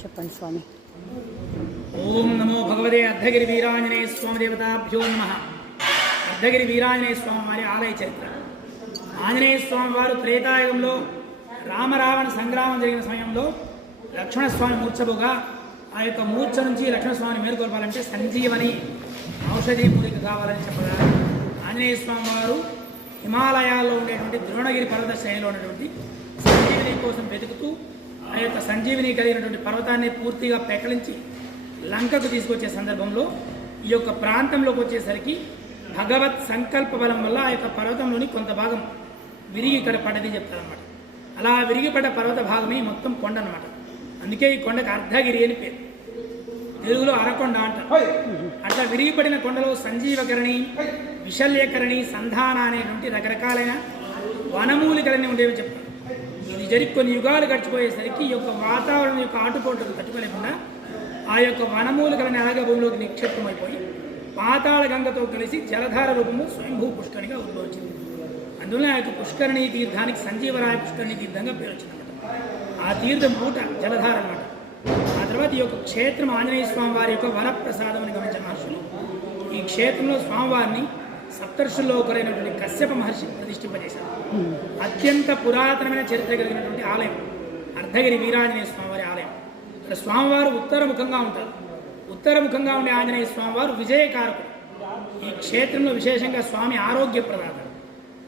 చెప్పండి స్వామి. ఓం నమో భగవతే అర్ధగిరి వీరాంజనేయ స్వామి దేవతాభ్యో నమః. అర్ధగిరి వీరాంజనేయ స్వామి వారి ఆలయ చరిత్ర. ఆంజనేయ స్వామి వారు త్రేతాయుగంలో రామరావణ సంగ్రామం జరిగిన సమయంలో లక్ష్మణస్వామి మూర్ఛపోగా ఆ యొక్క మూర్ఛ నుంచి లక్ష్మణస్వామిని మేలుకొల్పాలంటే సంజీవని ఔషధి మూలిక కావాలని చెప్పగా ఆంజనేయ స్వామి వారు హిమాలయాల్లో ఉండేటువంటి ద్రోణగిరి పర్వత శ్రేణిలో ఉన్నటువంటి సంజీవిని కోసం వెతుకుతూ ఆ యొక్క సంజీవిని కలిగినటువంటి పర్వతాన్ని పూర్తిగా పెకలించి లంకకు తీసుకొచ్చే సందర్భంలో ఈ యొక్క ప్రాంతంలోకి వచ్చేసరికి భగవత్ సంకల్ప బలం వల్ల ఆ యొక్క పర్వతంలోని కొంత భాగం విరిగి ఇక్కడ పడ్డది చెప్తారనమాట. అలా విరిగిపడ్డ పర్వత భాగమే మొత్తం కొండ అనమాట. అందుకే ఈ కొండకు అర్ధగిరి అని పేరు, తెలుగులో అరకొండ అంటారు. అట్లా విరిగిపడిన కొండలో సంజీవకరణి, విశల్యకరణి, సంధాన అనేటువంటి రకరకాలైన వనమూలికలన్నీ ఉండేవి చెప్తారు. ఇది జరిగి కొన్ని యుగాలు గడిచిపోయేసరికి ఈ యొక్క వాతావరణం యొక్క ఆటుపోటుకు తట్టుకోలేకుండా ఆ యొక్క వనమూలికలని అలాగే భూమిలోకి నిక్షిప్తమైపోయి పాతాళ గంగతో కలిసి జలధార రూపంలో స్వయంభూ పుష్కరిణిగా ఉద్భవించింది. అందువల్ల ఆ యొక్క పుష్కరిణి తీర్థానికి సంజీవరాయ పుష్కరిణి తీర్థంగా పేరు వచ్చిందన్నమాట. ఆ తీర్థం పూట జలధార అన్నమాట. ఆ తర్వాత ఈ యొక్క క్షేత్రం ఆంజనేయ స్వామి వారి యొక్క వరప్రసాదం అని గమనించిన మహర్షులు ఈ క్షేత్రంలో స్వామివారిని సప్తర్షుల్లో ఒకరైనటువంటి కశ్యప మహర్షి ప్రతిష్ఠింపజేశారు. అత్యంత పురాతనమైన చరిత్ర కలిగినటువంటి ఆలయం అర్ధగిరి వీరాంజనేయ స్వామివారి ఆలయం. ఇక్కడ స్వామివారు ఉత్తరముఖంగా ఉంటారు. ఉత్తరముఖంగా ఉండే ఆంజనేయ స్వామివారు విజయకారకుడు. ఈ క్షేత్రంలో విశేషంగా స్వామి ఆరోగ్య ప్రదాత.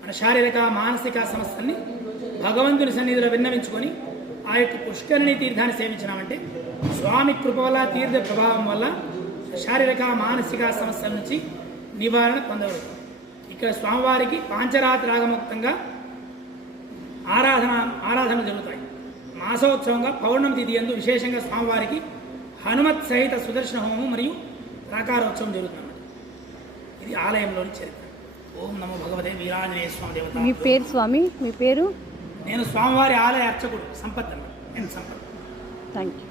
మన శారీరక మానసిక సమస్యల్ని భగవంతుని సన్నిధిలో విన్నవించుకొని ఆ యొక్క పుష్కరిణి తీర్థాన్ని సేవించినామంటే స్వామి కృప వల్ల తీర్థ ప్రభావం వల్ల శారీరక మానసిక సమస్యల నుంచి నివారణ పొందగలుగుతాం. ఇక్కడ స్వామివారికి పాంచరాత్రి రాగముక్తంగా ఆరాధనలు జరుగుతాయి. మాసోత్సవంగా పౌర్ణమి తిథి యందు విశేషంగా స్వామివారికి హనుమత్ సహిత సుదర్శన హోమం మరియు ప్రాకారోత్సవం జరుగుతుందన్నమాట. ఇది ఆలయంలోని చరిత్ర. ఓం నమో భగవతే వీరాంజనేయ స్వామి దేవత. మీ పేరు స్వామి? మీ పేరు? నేను స్వామివారి ఆలయ అర్చకుడు సంపత్ అన్నమాట. నేను సంపత్. Thank you.